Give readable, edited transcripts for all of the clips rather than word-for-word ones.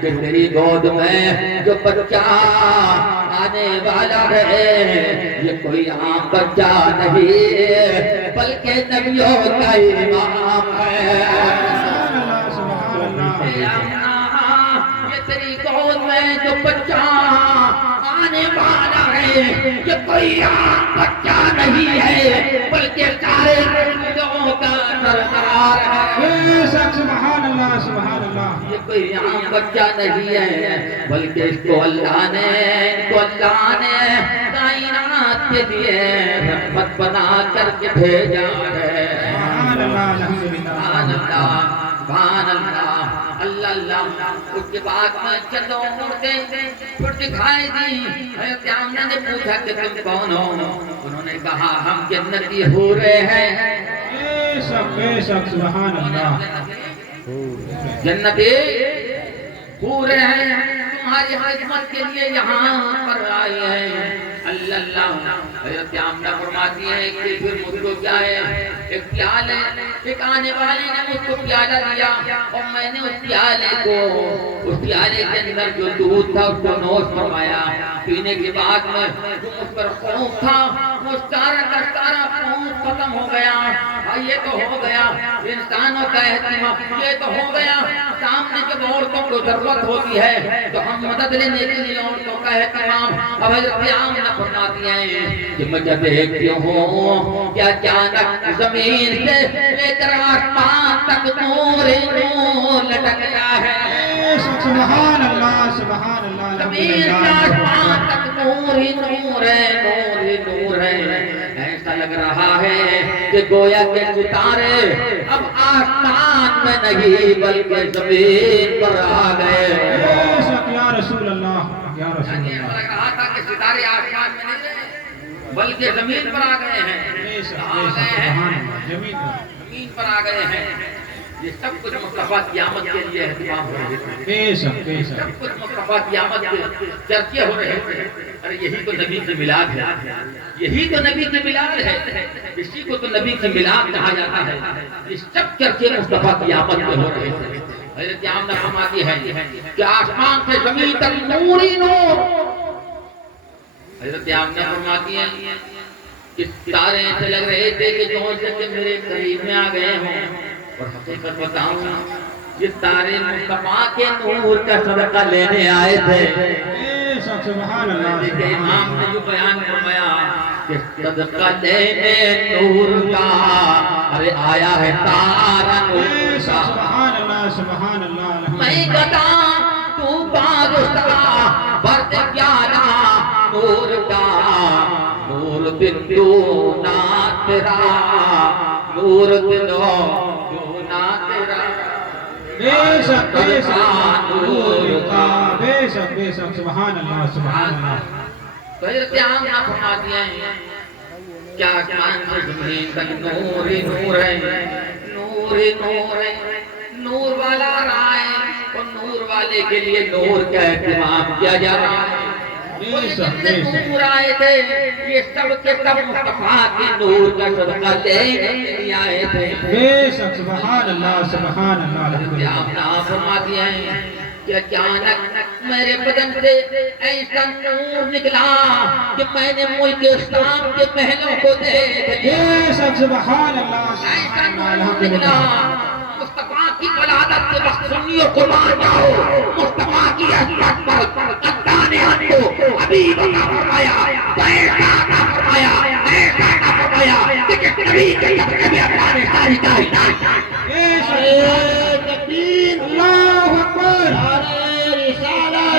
کیونکہ تیری گود میں جو بچہ آنے والا ہے یہ کوئی عام بچہ نہیں بلکہ نبیوں کا امام ہے۔ یہ تیری گود میں جو بچہ آنے والا ہے یہ کوئی عام بچہ نہیں ہے بلکہ سارے نبیوں کا سردار ہے۔ سبحان اللہ سبحان اللہ۔ یہ کوئی عام بچہ نہیں ہے بلکہ اس کو اللہ نے کائنات کے لیے رحمت بنا کر کے بھیجا ہے۔ سبحان اللہ الحمدللہ۔ سبحان اللہ سبحان اللہ اللہ اللہ۔ اس کے بعد میں چلو عورتیں پھر دکھائی دی۔ حضرت آمنہ نے پوچھا کہ تم کون ہو؟ انہوں نے کہا ہم جنتی حوریں ہیں۔ بے شک سبحان اللہ۔ جنتی حوریں ہیں تمہاری خدمت کے لیے یہاں پر آئے ہیں۔ اللہ اللہ۔ حضرت آمنہ فرماتی ہیں کہ پھر مجھ کو کیا ہے؟ ایک پیالے ایک آنے والے نے مجھ کو پیالہ دیا اور میں نے اس پیالے کے اندر جو دودھ تھا اس کو نوش فرمایا۔ پینے کے بعد میں جو مجھ پر خوف تھا وہ سارا کا سارا خوف ختم ہو گیا۔ یہ تو ہو گیا انسانوں کا اہتمام، یہ تو ہو گیا سامنے جب عورتوں کو ضرورت ہوتی ہے تو ہم مدد لینے کے لیے عورتوں کا اہتمام۔ اب حضرت آمنہ فرماتی ہیں کہ میں جب دیکھتی ہوں کہ اچانک زمین سے لے کر آسمان تک نور نور لٹکتا ہے۔ سبحان اللہ سبحان اللہ۔ زمین سے آسمان تک نور ہی نور ہے نور ہی نور ہے۔ ایسا لگ رہا ہے کہ گویا کے ستارے اب آسمان میں نہیں بلکہ زمین پر آ گئے۔ یا رسول اللہ یا رسول ایسا اللہ۔ لگ رہا تھا کہ ستارے آسمان میں نہیں رہے بلکہ زمین پر آ گئے ہیں۔ زمین پر آ گئے ہیں۔ یہ سب کچھ مصطفیٰ قیامت کے لیے اہتمام ہو رہے تھے۔ بے شک بے شک۔ سب کچھ مصطفیٰ قیامت کے چرچے ہو رہے تھے۔ ارے یہی تو نبی کی میلاد ہے، یہی تو نبی کی میلاد ہے، اسی کو تو نبی کی میلاد کہا جاتا ہے۔ یہ سب چرچے مصطفیٰ قیامت کے ہو رہے تھے۔ حضرت آمنہ فرماتی ہے کہ آسمان سے زمین تک نور ہی نور۔ حضرت آمنہ فرماتی ہیں کہ ستارے ایسے لگ رہے تھے کہ جو سے کہ میرے قریب میں آ گئے ہوں۔ اور حقیقت بتاؤں یہ ستارے مصطفیٰ کے نور کا صدقہ لینے آئے تھے۔ سبحان اللہ۔ کہ امام نے جو بیان فرمایا کہ صدقہ لینے نور کا ارے آیا ہے تارا نور کا۔ سبحان اللہ سبحان اللہ۔ میں گدا تو بادشاہ برد پیالہ نور کا نور بندو نا تیرا نور بندو نا تیرا۔ بے شک بے شک نور کا۔ بے شک بے شک سبحان اللہ سبحان اللہ۔ تو حضرت آمنہ فرماتی ہیں کیا آسمان سے زمین تک نور ہی نور ہے نور ہی نور ہے۔ نور والا آ رہا ہے اور نور والے کے لیے نور کا اہتمام کیا جا رہا ہے۔ وہ جتنے نور آئے تھے یہ سب کے سب مصطفیٰ کے نور کا صدقہ لینے کے لیے آئے تھے۔ بے شک سبحان اللہ سبحان اللہ۔ آمنہ فرماتی ہیں کہ اچانک میرے بدن سے ایسا نور نکلا کہ میں نے ملک اسلام کے پہلوں کو دیکھ لیا۔ بے شک سبحان اللہ ایسا سبحان نور نکلا مصطفیٰ کی ولادت کے وقت سنیوں کو مان جاؤ مصطفیٰ کی عظمت پر اللہ نے ہم کو حبیب عطا فرمایا، ایسا عطا فرمایا، ایسا عطا فرمایا کہ نبی کے صدقے میں اللہ نے ساری کائنات۔ تکبیر اللہ اکبر۔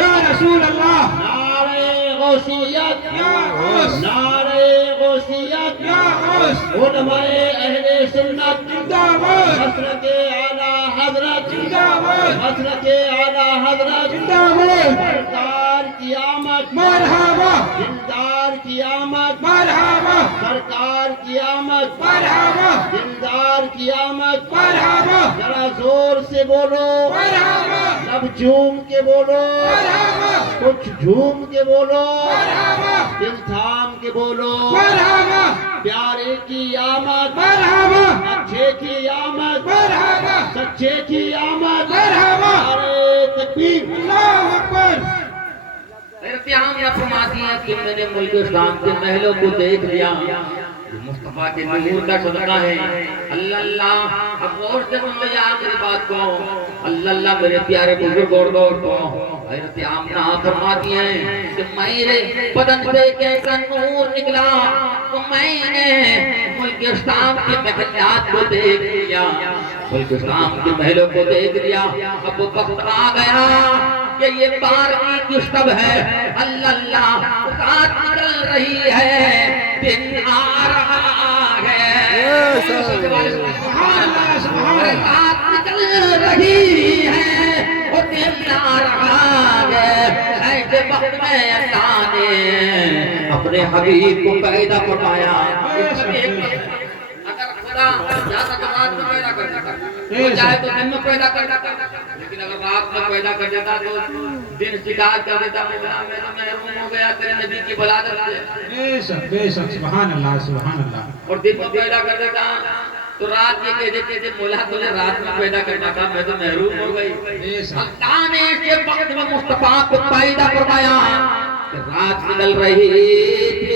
یا رسول اللہ۔ نعرہ غوثیت یا غوث۔ نعرہ غوثیت یا غوث۔ علماء اہل سنت زندہ باد۔ مسلک اعلی حضرت زندہ باد۔ مسلک اعلی حضرت زندہ باد۔ سرکار کی آمد مرحبا دلدار کی آمد مرحبا سرکار کی آمد مرحبا دلدار کی آمد مرحبا ذرا زور سے بولو مرحبا لب جھوم کے بولو مرحبا کچھ جھوم کے بولو مرحبا دل تھام کے بولو مرحبا پیارے کی آمد مرحبا اچھے کی آمد مرحبا سچے کی آمد مرحبا نعرے تکبیر تکبیر اللہ اکبر حضرت عامرہ فرماتی ہیں کہ میں نے ملک اسلام کے محلوں کو دیکھ لیا، مصطفیٰ کے نور کا صدقہ ہے۔ اللہ اللہ، اب غور سے سن لیا آخری بات کو، اللہ اللہ میرے پیارے بزرگ اور دوست کو۔ حضرت عامرہ فرماتی ہیں کہ میرے بدن سے کیسا نور نکلا تو میں نے ملک اسلام کے محلات کو دیکھ لیا، ملک اسلام کے محلوں کو دیکھ لیا۔ اب وقت آ گیا کہ یہ بارہویں کی شب ہے، اللہ اللہ رات نکل رہی ہے، دن آ رہا ہے، رات نکل رہی ہے اور دن آ رہا ہے۔ ایسے وقت میں اللہ نے اپنے حبیب کو پیدا فرمایا۔ اگر خدا چاہتا تو رات میں پیدا کر دیتا، وہ چاہے تو دن میں پیدا کر دیتا، لیکن اگر رات میں پیدا کر دیتا تو دن شکایت کر دیتا، میرا محروم ہو گیا تیرے نبی کی ولادت سے۔ بے شک سبحان اللہ سبحان اللہ۔ اور دن میں پیدا کر دیتا تو رات یہ کہہ دیتے تھے مولا تجھے رات میں پیدا کرنا تھا، میں تو محروم ہو گئی۔ اللہ نے اس وقت میں مصطفیٰ کو پیدا فرمایا کہ رات نکل رہی تھی،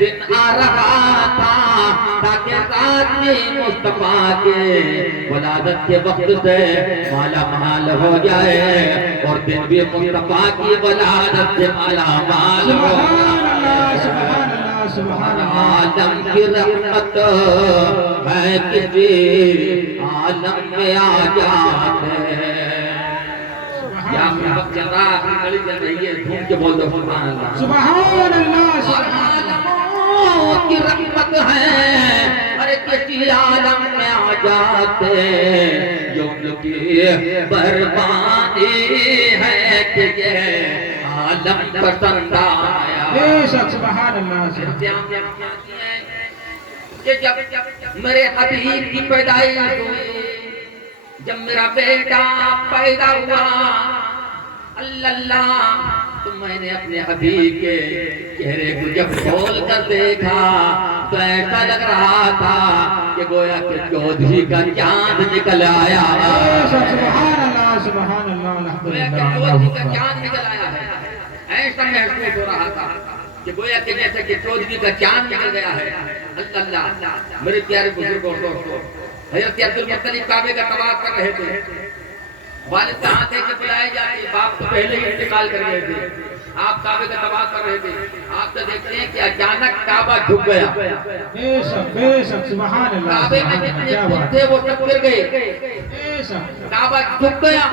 دن آ رہا تھا، تاکہ رات میں مصطفیٰ کے ولادت کے وقت سے مالا مال ہو جائے اور دن بھی مصطفیٰ کی ولادت سے مالا مال ہو جائے۔ عالم کی رحمت ہے کسی عالم میں آ جاتے ہیں۔ یا وقت چل رہا ہے، گھڑی چل رہی ہے، دھوم کے بول دو سبحان اللہ سبحان اللہ۔ عالموں کی رحمت ہے، ارے کسی عالم میں آ جاتے ہیں، جو ان کی بربادی ہے کہ یہ عالم پسند آیا۔ بے شک سبحان اللہ۔ کہ جب میرے حبیب کی پیدائش ہوئی، جب میرا بیٹا پیدا ہوا، اللہ اللہ، تو میں نے اپنے حبیب کے چہرے کو جب کھول کر دیکھا تو ایسا لگ رہا تھا کہ گویا کہ چودھری کا چاند نکل آیا۔ سبحان اللہ سبحان اللہ گویا کہ چودھری کا چاند نکل آیا ہے، ایسا محسوس ہو رہا تھا کہ گویا کہ جیسے کہ چودھری کا چاند نکل گیا ہے۔ اللہ اللہ، میرے پیارے بزرگوں اور دوستوں، حضرت عبدالمطلب کعبے کا طواف کر رہے تھے، والد کہاں تھے کہ بلائے جائے، باپ تو پہلے ہی انتقال کر گئے تھے، آپ کعبے کا طواف کر رہے تھے، آپ تو دیکھتے ہیں کہ اچانک کعبہ جھک گیا، بے شک سبحان اللہ۔ کعبے میں جتنے پھول تھے وہ سب گر گئے، بے شک کعبہ جھک گیا۔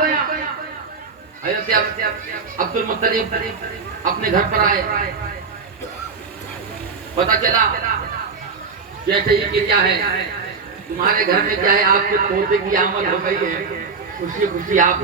حضرت عبدالمطلب اپنے گھر پر آئے، پتہ چلا جیسے ہی کہ کیا ہے تمہارے گھر میں کیا ہے، آپ کے پوتے کی آمد ہو گئی ہے، خوشی خوشی آپ